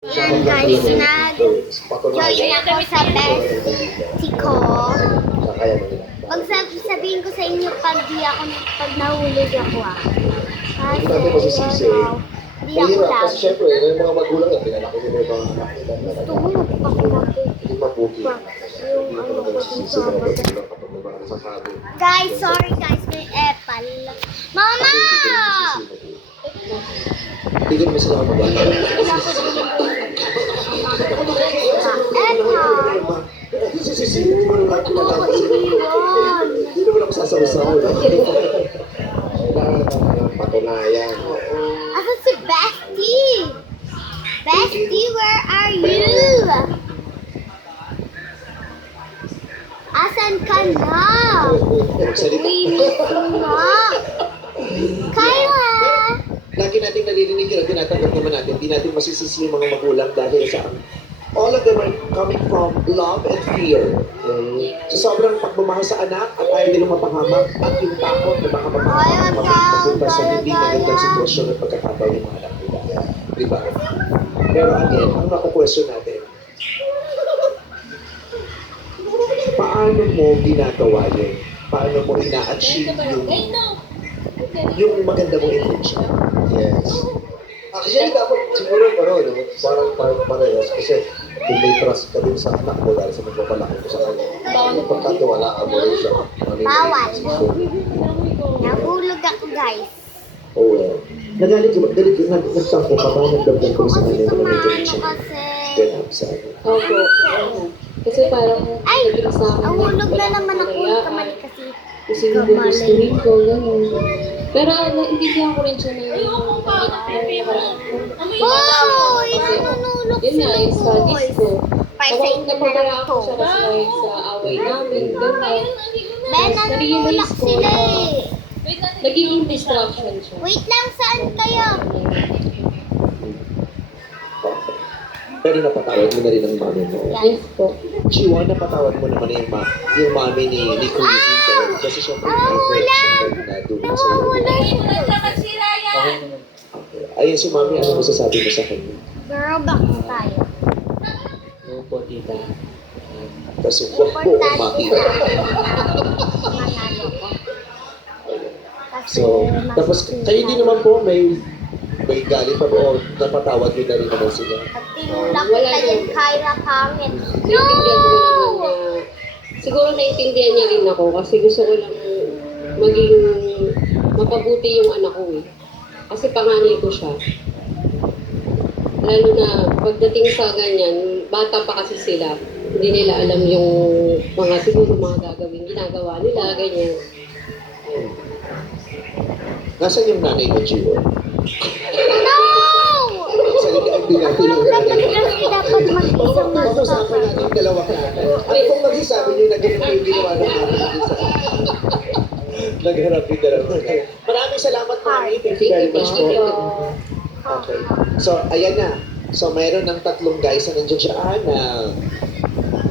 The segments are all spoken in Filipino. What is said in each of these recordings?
Yan guys, nag-join ako sa bestie ko. Pag sabihin ko sa inyo pag nahulog ako Kasi hindi ako lagi. Kasi syempre, yung mga magulang yan, pinalaki nila yung mga anak nila. Gusto ko magpakulaki. Hindi mabuti. Yung ano ko dun sa nasasabi. Guys, sorry guys, may epal. Mama! Hindi ko naman sila mag-alala. Wala ko dun epal. Ba't mo ako iniwan? Hindi naman ako sasaw-saw. Patunayan. Asan si Bestie? Bestie, where are you? Asan ka na? We miss you na. Kyla! Lagi natin naririnig yun, tinatanggap naman natin, hindi natin masisisi yung mga magulang dahil sa all of them are coming from love and fear. So sobrang pagmamahal sa anak at ayaw nilang mapahamak at yung takot na baka mapunta sa hindi magandang sitwasyon at pagkakataon ng mga anak nila. Diba? Pero again, ang naku-question natin, paano mo ginagawa yun? Paano mo ina-achieve yung maganda mong intention? Yes. Actually, dapat siguro parang parehas kasi kung may trust ka din sa anak mo dahil sa magpapalaki mo sa kanya. Pagkatiwalaan mo rin siya. Bawal. Nahulog ako guys. Oh, well. Nagalit ko, nagtampo ka ba? Nagdamdam ko sa kanya na may connection. Kasi... Ganap sa akin. Opo. Kasi parang Ay! naging sa akin. Nahulog na naman ako. Kamali kasi. Kasi hindi ko gustuhin ko, gano'n. Pero naintindihan ko rin siya na yung Oh! Inanunulog yun si nga, yung studies ko. Para sa inyo na lang Napapaya to. ako siya kasi like, sa away namin, gano'n. Ben, nanunulak sila eh. Nagiging distraction siya. Wait lang, saan kayo? Pero napatawad mo na rin ang mami mo. Yes po. Jiwa, napatawad mo naman yung mami ni Crazy Girl. Kasi syempre, na dulo sa Nawawala ayun si mami, ano mo sasabi mo sa kanya? Girl, back tayo. No po, tita. Kasi wag po Importante umaki. manalo ko. So, tapos kayo din naman po may galit pa o napatawad nyo na rin naman sila. At tinulak kita dyan, Kyla Pangit. Naiintindihan ko naman na, siguro naiintindihan niya rin ako kasi gusto ko lang maging mapabuti yung anak ko eh. Kasi panganay ko siya. Lalo na pagdating sa ganyan, bata pa kasi sila. Hindi nila alam yung mga siguro mga gagawin, ginagawa nila, ganyan. Nasaan yung nanay mo, Jiwa? No! Salita ang pinati Tulog naman kasi dapat mag-isang Pag-usapan natin yung dalawa ka. Ano pong magsasabi nyo na ganun yung ginawa ng mami sa nagharap yung dalawa. Maraming salamat, mami. Thank you very much po. Okay. So, ayan na. So, mayroon ng tatlong guys na nandiyan siya na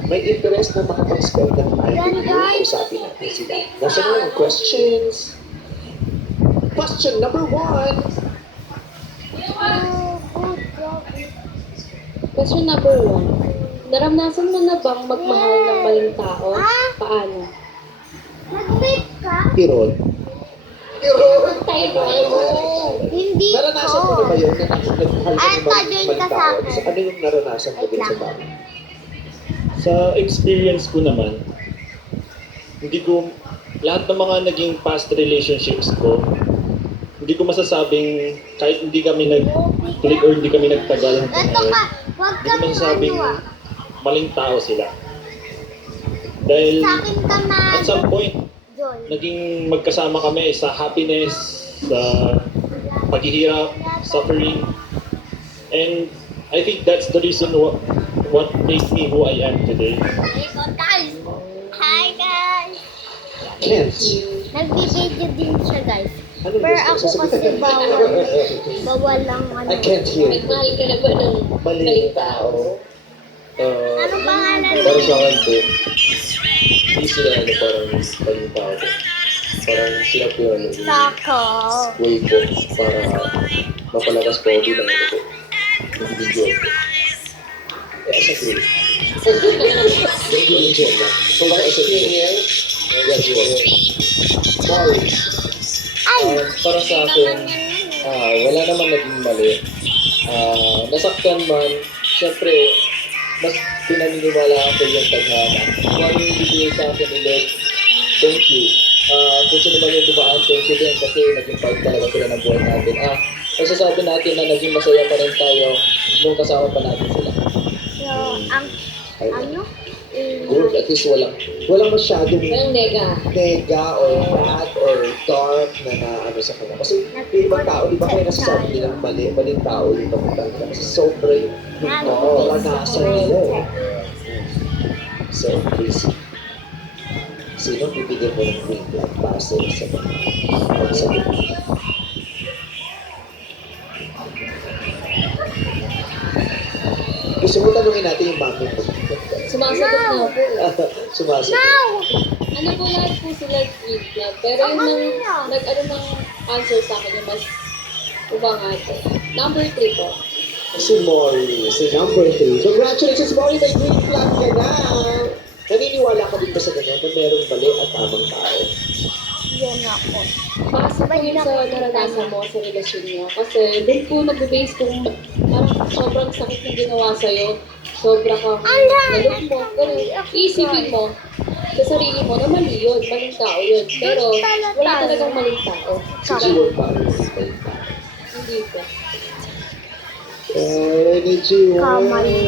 may interest na makapag-spell ng time with you. Usapin natin sila. Nasa mga questions? Question number 1. Question number 1. Naranasan mo na bang magmahal ng maling tao? Paano? Nag-vape ka? Tirol. Hindi Naranasan mo na ba yun na nagmahal Ay, ng pa-join ka sa tao? akin. So, ano yung naranasan mo din sa dami? Sa experience ko naman, hindi ko, lahat ng mga naging past relationships ko, hindi ko masasabing kahit hindi kami nag-click or hindi kami nagtagal hanggang Ito ngayon, ka, huwag hindi ko kami masasabing maling tao sila. Dahil Sa akin ka at some point, Joy. naging magkasama kami sa happiness, sa paghihirap, suffering. And I think that's the reason what makes me who I am today. Guys! Hi guys! Kent. Nagbibideo din siya guys. Ano Pero gusto ako mo kasi sabihin? bawal lang I can't hear. Nagmahal ka na ba ng Maling tao. Ano pangalan Para mo? sa akin po, hindi sila parang maling tao. Parang sila po yung Sako. way po para mapalakas po bilang individual. graduate. Graduation lang. Kung baka isa graduate. Sorry. Para sa akin, wala naman naging mali. Nasaktan man, syempre, mas pinaniniwala ako yung tadhana. Kung ano yung bigay sa akin ni Lord, thank you. Kung sino man yung dumaan, thank you din kasi naging part talaga sila ng buhay natin. Masasabi natin na naging masaya pa rin tayo nung kasama pa natin sila. So, ano? Good, at least walang masyadong Walang nega. nega or bad or dark na ano sa kanya. Kasi yung ibang tao, di ba kaya nasasabi nilang maling tao yung papunta nila. Kasi sobrang karanasan nila eh. So, please. Sino bibigyan mo ng green flag para sa isa ba? Para sa gusto mo tanungin natin yung mami mo. Sumasagot na ako eh. Sumasagot. No! Ano po lahat po sila green club. Pero yung nag-ano ng answer sa akin, yung mas umangat. Number 3 po. Si Mori, si number 3. Congratulations, Mori! May green flag ka na! Naniniwala ka din ba sa ganyan na merong mali at tamang tao? Yan ako. Base po yun sa naranasan mo sa relasyon niyo. Kasi doon po nag-base kung parang sobrang sakit na ginawa sa'yo. Sobra kang nalog mo. Ganun. Isipin mo sa sarili mo na mali yun. Maling tao yun. Pero wala talagang maling tao. Si Jiwon ba? Hindi po. Ni Jiwon. Kamali.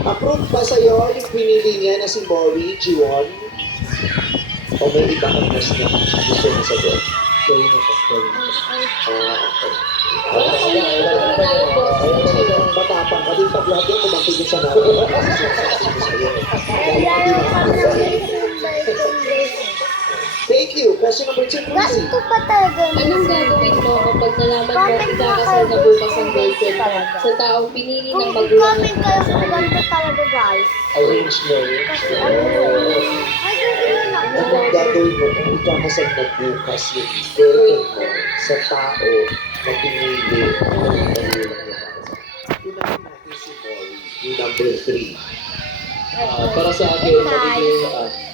Approve ba sa'yo yung pinili niya na si Mori, Jiwon? O may iba kang mas na gusto mo sagot? Sorry na po. Matapang ka din pag lahat yung kumapigil sa natin. Thank you. Question number 2, please. Ganito pa talaga. Anong gagawin mo kapag nalaman mo ikakasal na bukas ang boyfriend mo sa taong pinili ng Kung magulang comment mo kayo sa kung kanya? ganito talaga guys. Arranged marriage. Ay, gagawin ako. Anong gagawin mo kung ikakasal na bukas yung girlfriend mo sa tao na pinili ng magulang mo? Unahin natin si Mori, yung number 3. Para sa akin, nagiging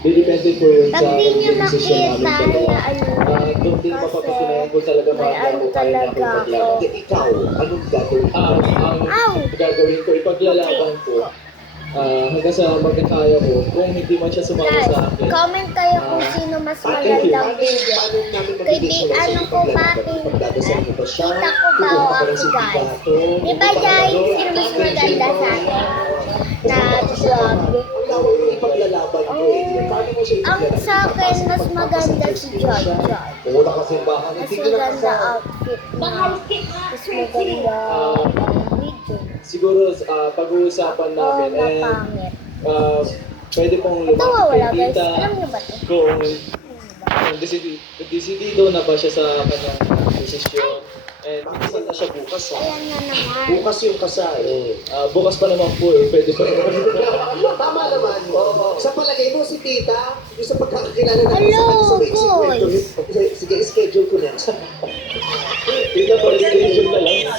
depende po yun sa Pag di nyo decision nakita, namin dalawa. hayaan nyo. Doon din mapapatunayan ko talaga May mahal ano ako kaya na talaga akong paglaban. Hindi, ikaw, anong gagawin mo? Ang Ow! gagawin ko, ipaglalaban ko hanggang sa magkakaya ko. Kung hindi man siya sumama Guys, sa akin, comment kayo kung sino mas Thank you. magandang video. Paano namin Kay mabibigyan Di- sa ano ko ba, pagdadasal mo ba siya? Kita ko ba Kukuha o ka ng ako, guys? sindikato? Di ba guys, sino mas maganda sa akin? Na vlog. Ang lawak yung ipaglalaban mo eh. Paano mo siya Ang ipaglalaban? sa akin, mas maganda si John John. Wala kasi bahan. Mas Hindi ko na maganda kasal. outfit niya. Mas maganda video. siguro pag-uusapan Oo, namin na and pangit. pwede pong Ito wala lumapit guys. kay Alam tita niyo ba ito? kung desidido na ba siya sa kanyang desisyon. And kasal na siya bukas. Ayan na naman. Bukas yung kasal. Bukas pa naman po pwede pa Tama naman. Sa palagay mo, si tita, yung sa pagkakakilala natin Hello, sa boys. Sige, schedule ko na. Tita, pag-schedule na lang.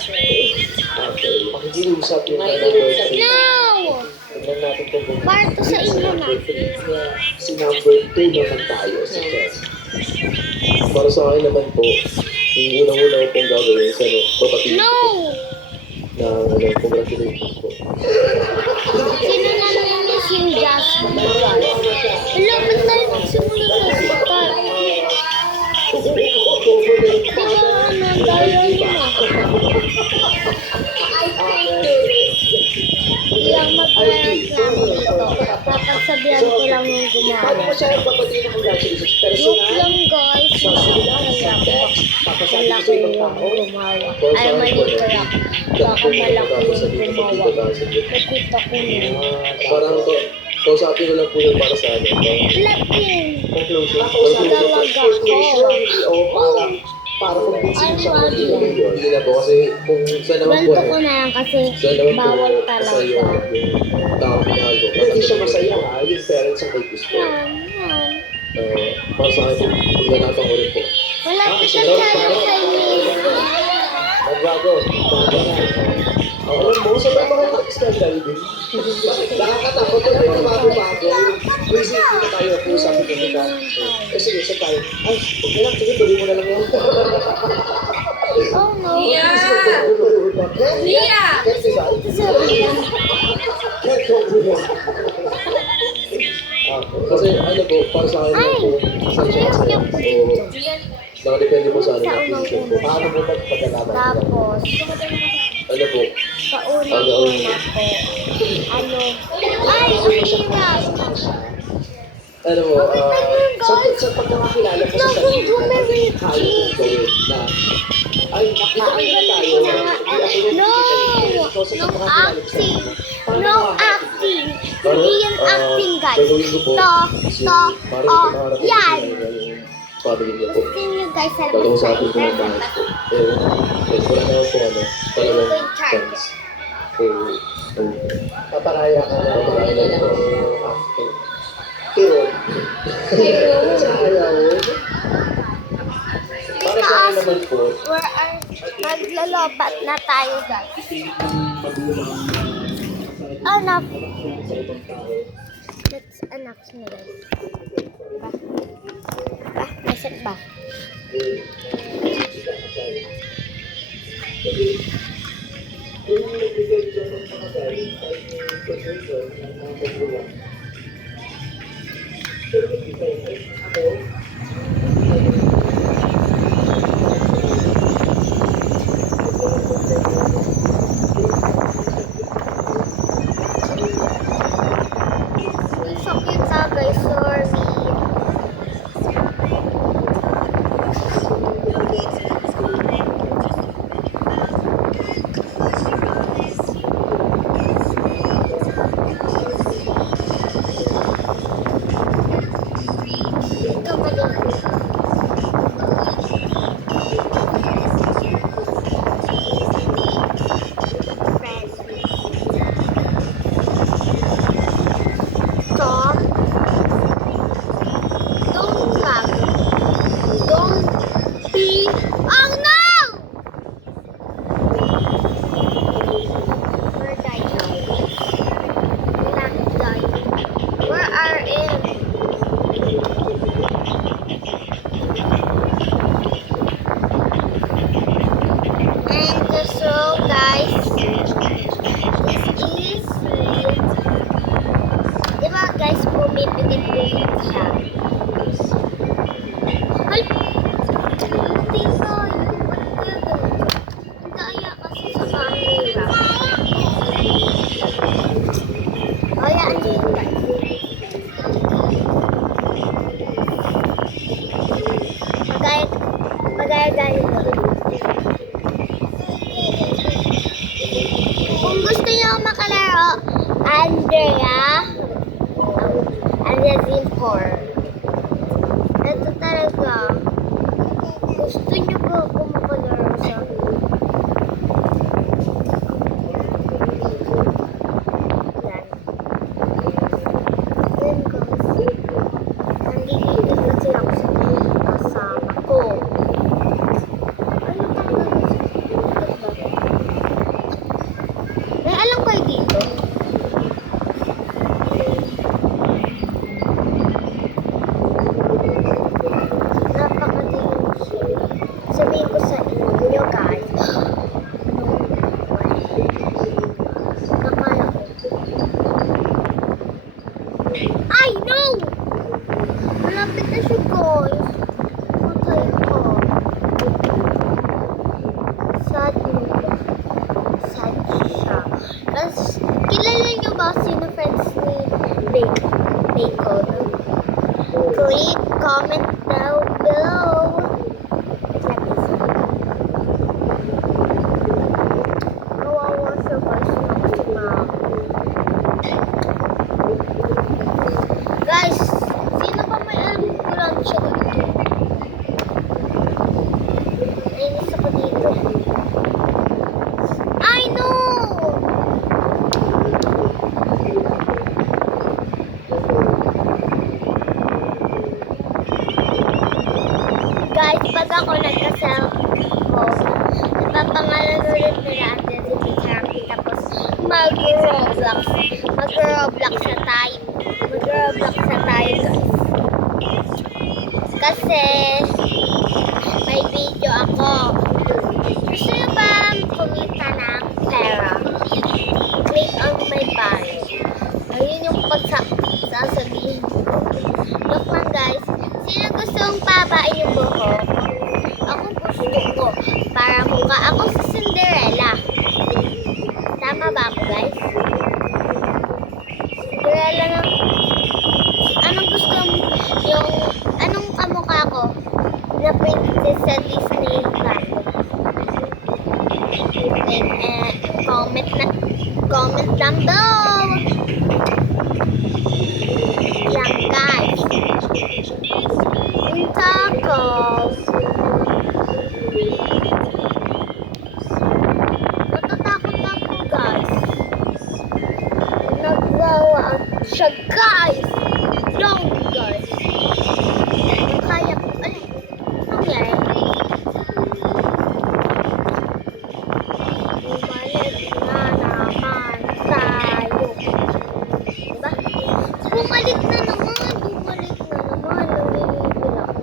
Okay. Makikiusap yung Makikiusap. No! Tignan natin kung bukas. Para to sa inyo na. Si number 2 naman tayo. Si Ken. Para sa akin naman po, yung unang-una ko pong gagawin sa kapatid No! na congratulations po. Sino na naman yung si Jasmine? Hello, ba't tayo nagsimula sa start? Di ba ano, tayo yun Hindi lang magreklamo dito. Papagsabihan ko lang yung Paano mo gumawa. siya yung papatiin ng congratulations? Joke Personal? lang guys. Sa sulat? Sa text? Malaki Papasabi mo sa ibang yung tao? gumawa. Ay, mali ko lang. Baka malaki yung gumawa. Nakita ko yun. Parang kausapin ko lang po yun para sa amin. Laki. Conclusion. Talaga ako. Para kumbinsin mo siya kung Ano, hindi yun. Hindi na po kasi kung saan naman po Ganto ko na yan kasi saan naman po bawal masaya talaga. yung tao pinahal ko. Hindi siya masaya ha, yung parents ang may gusto. Yan, yan. Para sa akin, paglalaban ko rin po. Wala pa siya channel sa inyo. Magbago. Alam mo, sa mga skydiving. Bakit? Nakakatakot yung may bago-bago. Crazy, hindi na tayo po sabi ko nila. Sige, saan tayo? Ay, okay lang, sige, tuloy mo na lang yun. Oh no. Nia! Can't decide. Can't comprehend. Kasi ano po, para sa akin Ay! po, isang chance na yan. So, nakadepende po sa akin Sa ang future po. Paano mo ba pagkalaban? Tapos, Ano po, sa unang-una ko, ano, ay, ang hirap. ano po, Sa pagkakakilala mo sa sarili mo, kaya mong gawin na, ay, nakakain na tayo. No! No acting! No acting! Hindi yung acting, guys. gagawin ko po, To, para oh, pangarap ko yan! yung family niya po. Gusto nyo guys, alam Gagawin mo sa akin po ng bahay po. Wala naman po ano, talagang chance. So, Paparaya ka na. paparaya na po. Pero, sa ayaw, Para sa akin naman po, Maglalobat na tayo, guys. Anak. That's anak niya, guys. Ba? Nasaan ba? So cute na, guys. Sorry. Ito ba din? Friends. Stop. Don't clap. Don't be. Oh no! Where died now? Not died. Where are in? And so guys, this is diba guys, pumipitin-pitin siya. Ay! Hindi ko yun. Kaya kasi sa camera. O yan yun guys. Magaya-gaya yun. Kung gusto niyo makalaro, Andrea Zinfor. Ito talaga. Gusto niyo ba kung makalaro sa yan. Yan guys. Nandito kasi ako sa kasama ko. Ano talaga? May alam kayo dito? Napakadilim siya. Sabihin ko sa inyo guys. Nakala ko. Ay, no! Malapit na siya guys. Patay ko. Sad siya. Tapos, kilala niyo ba sino friends ni Bacon? Click comment down below. Kawawa siya guys. Si Mom. Guys, sino ba may alam ko lang siya dito? Nainis ako dito. I know! Guys, pag ako nagka-selfie ko, napapangalan ulit nila ang si Therapy. Tapos, mag-Roblox. Mag-Roblox na tayo. Mag-Roblox na tayo, guys. Kasi may video ako. Gusto nyo ba kumita ng pera? Click on my bio. Ayun yung sasabihin ko. Look lang, guys. Sino gustong pabain yung buhok? Ako gusto ko. Para mukha ako sa Cinderella. Tama ba ako, guys? Cinderella na. Anong gusto mo? Anong kamukha ko? Na princess sa Disney tayo. Comment down below. Yan, guys. Yung tacos. Natatakot ako, guys. Naglawan siya, guys. Long, guys. Kaya, ano nangyari? Bumalik na naman tayo. Diba? Bumalik na naman. Nanginigil ako.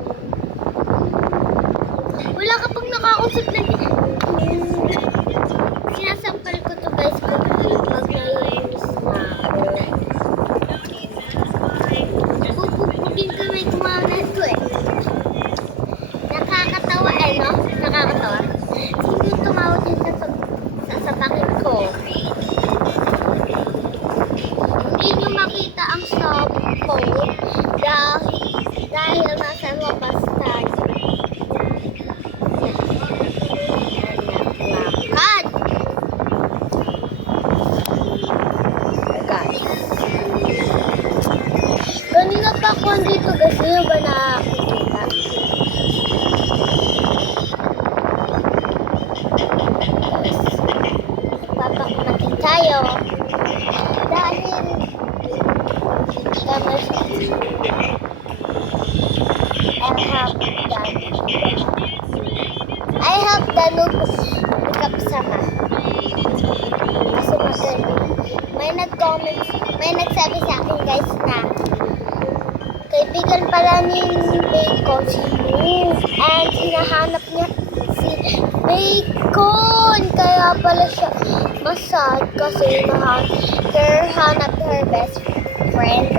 Wala ka pang nakakausap na sinasampal ko to, guys, pag naiinis na ako. Pupuputin ko may kumakas ko eh. Nakakatawa eh, no? Nakakatawa. Sino yung tumawag din sa sasapakin ko? Hindi nyo makita ang stop ko dahil nasa labas tayo. Lakad! Guys. Kanina pa ako dito, guys. Hindi ba nakakita? Papakumatin tayo. Dahil I have Danube makeup sama. Kasi magaling. May nagsabi sa akin, guys, na kaibigan pala ni Bacon si Move. And hinahanap niya si Bacon. Kaya pala siya masad kasi hanap her best friend.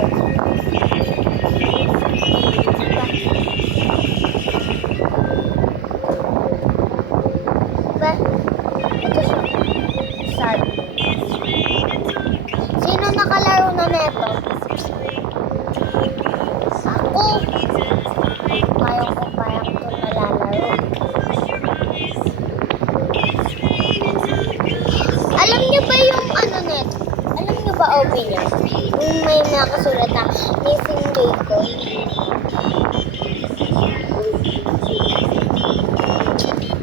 Diba? Ito siya. Sad. Sino nakalaro na neto? Ako. Ayaw ko parang ito nalalaro. Alam niyo ba yung ano neto? Alam niyo ba OP niya? Yung may nakasulat na missing Bacon.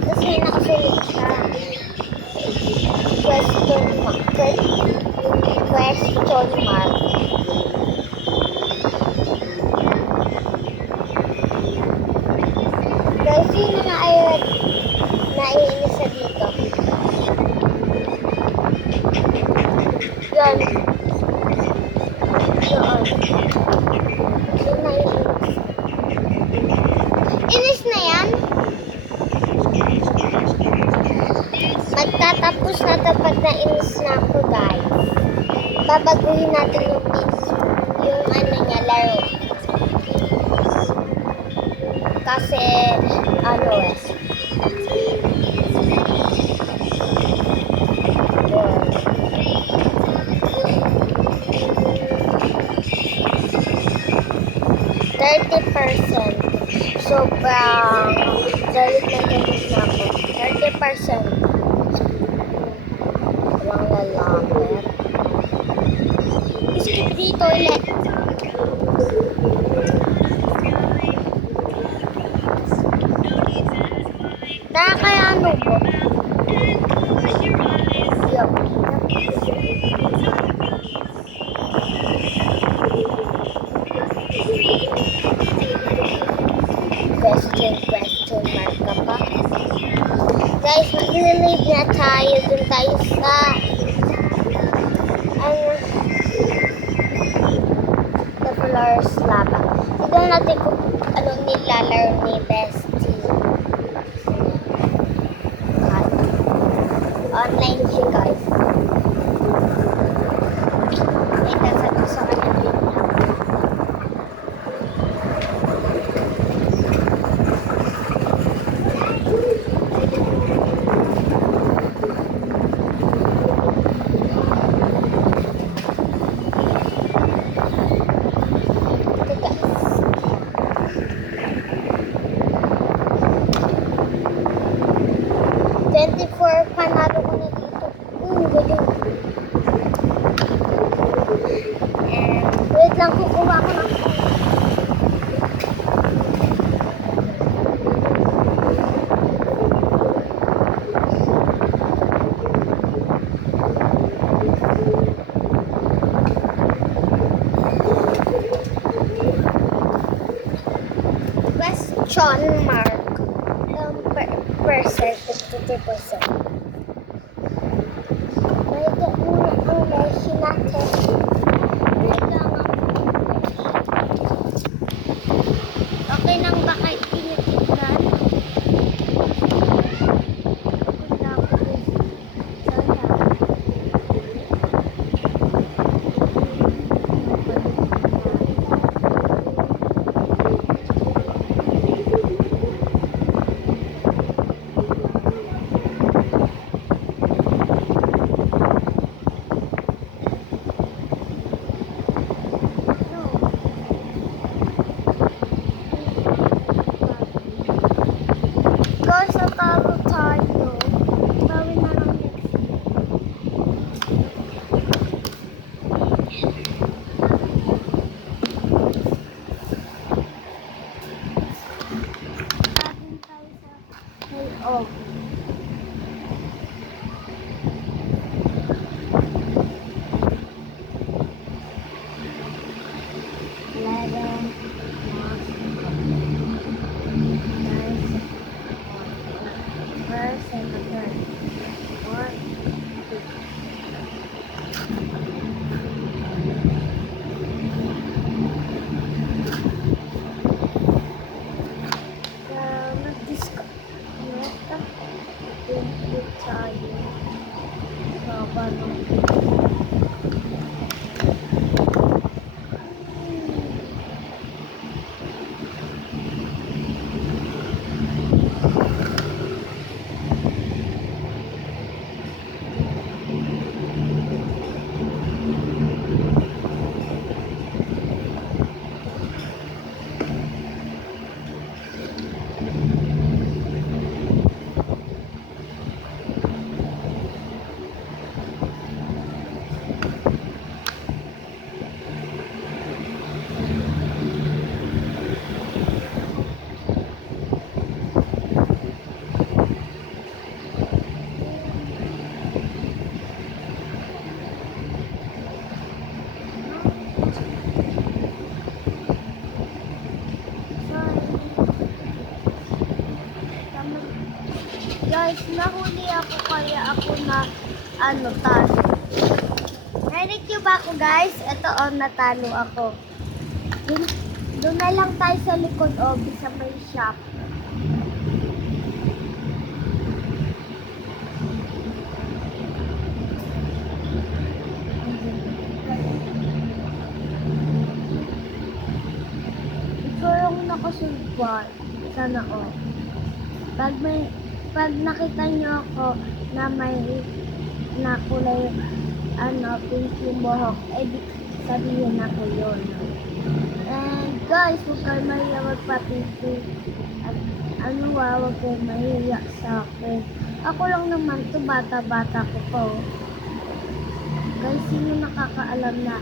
Tapos may nakasulat siya. Question mark. Guys, sino na ay naiinis sa dito? Yan. Doon. Sino naiinis? Inis na yan? Magtatapos na ito pag nainis na ako, guys. Babaguhin natin yung ano niya, laro. Kasi, ano eh. Sobrang galit na ako. 30%. Walang lalaki. Skip dito ulit. Tara kaya ano po? Yup. Question mark ka pa. Guys, mag-relieve na tayo. Dun tayo sa question mark. Percent, 50%. Pwede muna ang lesson natin. Okay lang ba kahit tinitignan? Guys, natalo tayo. Gawin na lang next week. Gagawin tayo sa playoff. First and the third. 1, 2. Nag-disconnect tayo. Baba nung guys, nahuli ako kaya ako na talo. Narinig niyo ba ako guys? Ito natalo ako. Doon na lang tayo sa likod sa may shop. Ikaw lang nakasurvive. Sana Pag nakita niyo ako na may kulay pink yung buhok, sabihin ako yun. And guys, huwag kayo mahiya magpapinti. At huwag kayo mahiya sa akin. Ako lang naman to, bata-bata ko po. Guys, sino nakakaalam na?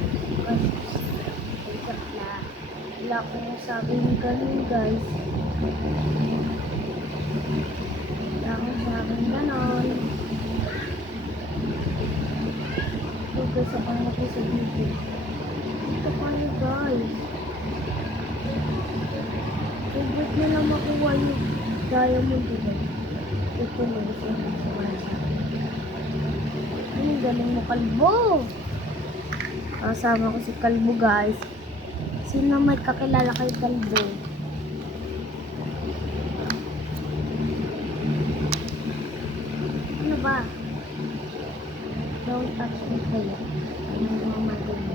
Wala akong sabing ganun guys. Sabi ganon. Focus ako na po sa video. Ito kayo guys. Favorite na lang makuha yung diamond dito. Ito na isa. Ang galing mo kalbo. Kasama ko si kalbo guys. Sino may kakilala kay kalbo? Ano ba? Don't touch me kaya. Ano mo magaling?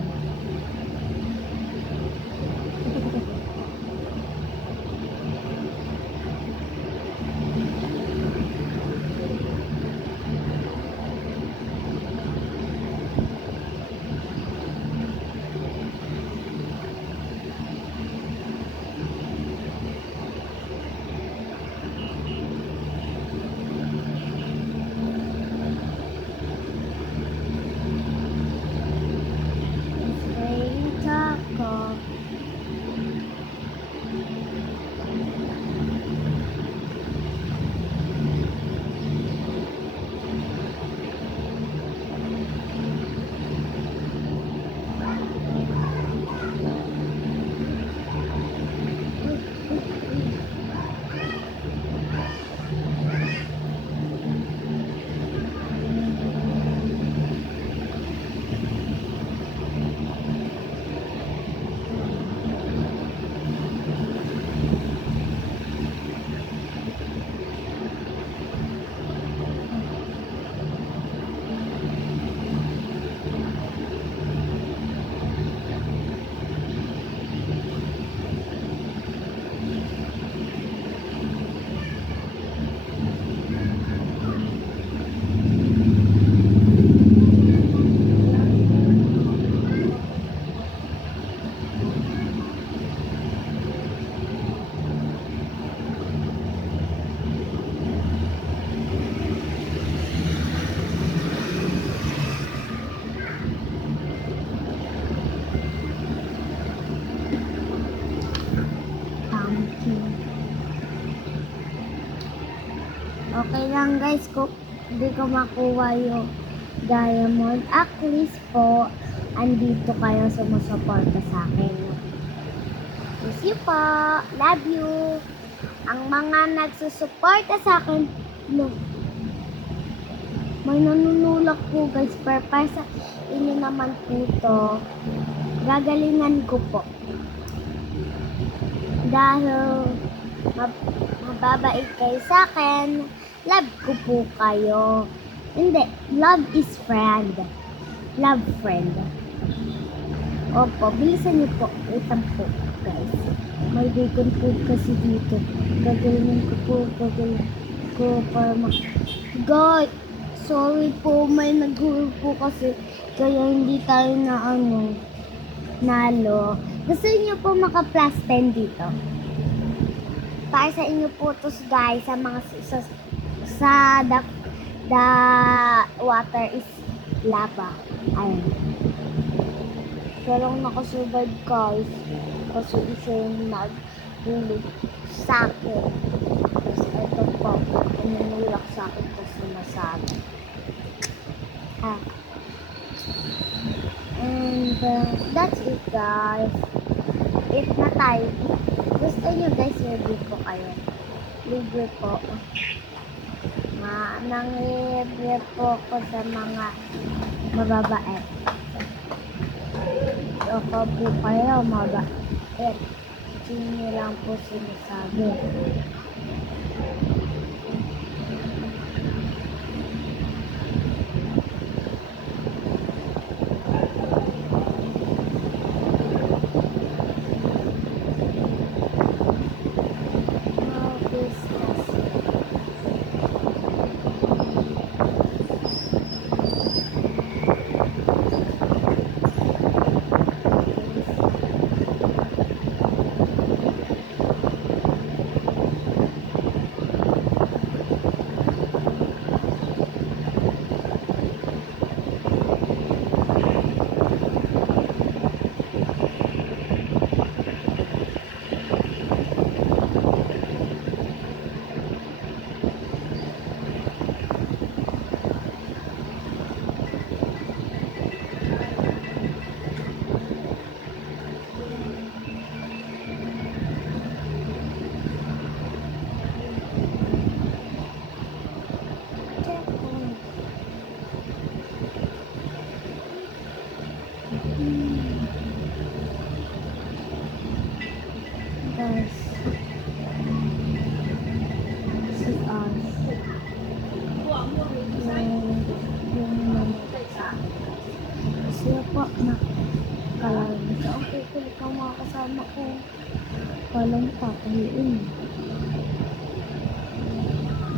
okay lang guys kung hindi ko makuha yung diamond. At least po, andito kayo sumusuporta sa akin. Miss you po. Love you. Ang mga nagsusuporta sa akin, no, may nanunulak po guys, pero para sa inyo naman po to, gagalingan ko po. Dahil mababait kayo sa akin, love ko po kayo. Hindi, love is friend. Love friend. Opo, bilisan niyo po. Waitan po guys. May bacon food kasi dito. Gagalingan ko po, para guys, sorry po, may naghulog po kasi kaya hindi tayo na nalo. Gusto niyo po maka-plus 10 dito? Para sa inyo po to guys, sa mga sa the water is lava. Ayun. Pero nakasurvive guys, kasi isa yung naghulog sa akin. Tapos ito po, nanulak sa akin kasi masabi. And that's it guys. If na tayo, gusto nyo guys, libre po kayo. Libre po. Nanglibre po ko sa mga mababait. Ako po kayo mababait. Hindi lang po sinasabi. Guys, si us. Kasi po, nakalala sa okay, kulit ang mga kasama ko. Walang papahiin.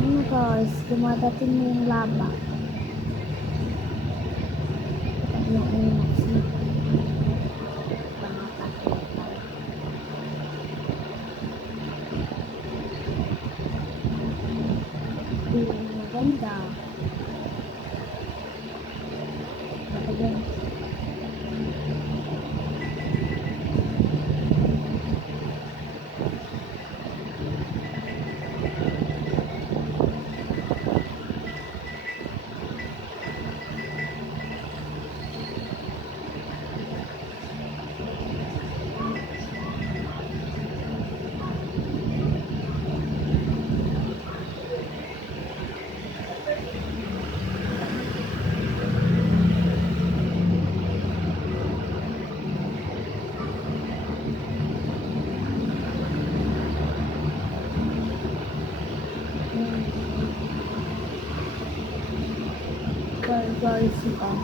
Ano guys, dumadating na yung laba. Yung sleep. Maganda. Again. Guys, si us.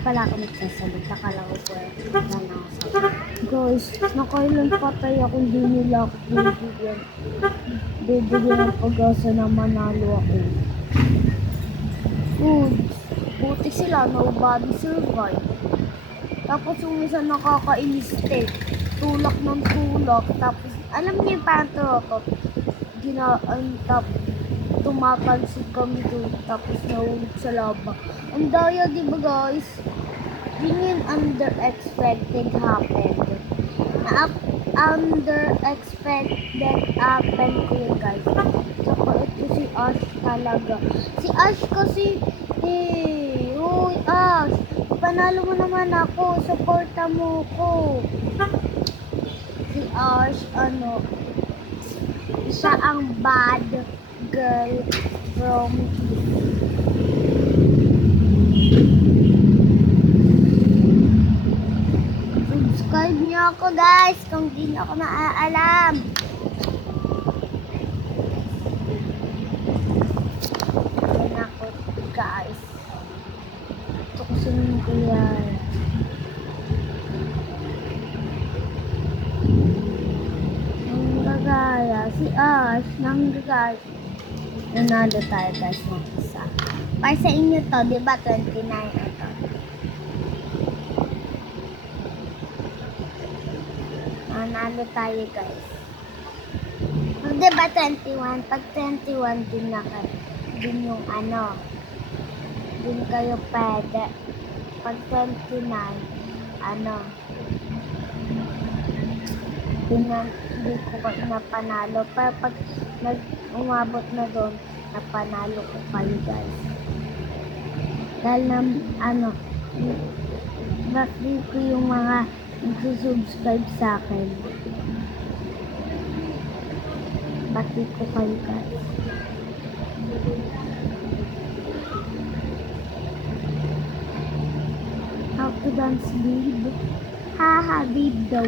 pala ako nagsasalit. Akala ko po wala na ako sa guys, nakailan patay ako, hindi nila ako bibigyan. Bibigyan ng pag-asa na manalo ako. Buti sila, nobody survive. Tapos yung isa nakakainis din. Tulak ng tulak. Tapos, alam niyo yung parang tulak. Tumatalsik kami doon. Tapos nahulog sa laba. Ang daya, di ba guys? Yun yung under-expected happened. Under-expected happened ko yun guys. Saka ito si Ash talaga. Si Ash kasi, uy Ash, panalo mo naman ako, supporta mo ko. Si Ash, siya ang bad girl from subscribe niyo ako guys kung di niyo ako naaalam. Ayan ako guys. Ito ko sa mga kuyara. Nanggagaya. Si Ash, nanggagaya. Nanalo tayo guys ng isa. Para sa inyo to, di ba 29 ito? Nanalo tayo guys. Di ba 21? Pag 21 din na kayo. Din yung din kayo pwede. Pag 29, hindi ko napanalo. Pero pag umabot na doon, napanalo ko kayo guys. Dahil bakit ko yung mga nagsusubscribe sa akin. Bakit ko kayo guys. How to dance, babe? Haha, babe daw.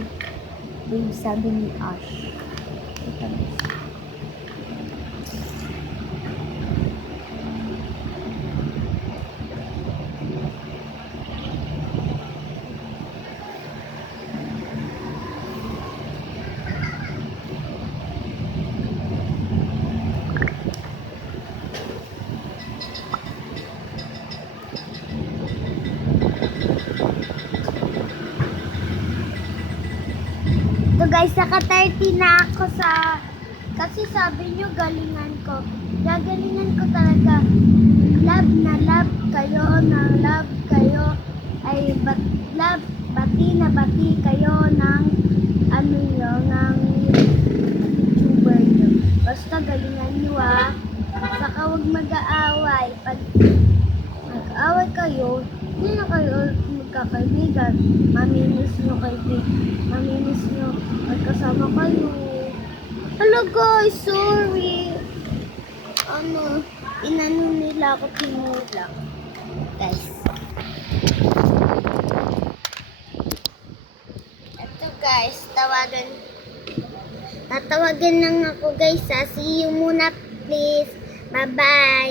Babe, sabi ni Ash. Ito na. So guys, naka 30 na ako kasi sabi nyo galingan ko. Gagalingan ko talaga. Love na love kayo, ay bati na bati kayo ng ng YouTuber nyo. Basta galingan nyo Saka huwag mag-aaway. Pag mag-aaway kayo, hindi na kayo magkakaibigan. Mamimiss nyo magkasama kayo. Hello guys, sorry. Inano nila ako tinulak. Guys. Ito guys, tatawagan lang ako guys See you muna please. Bye-bye.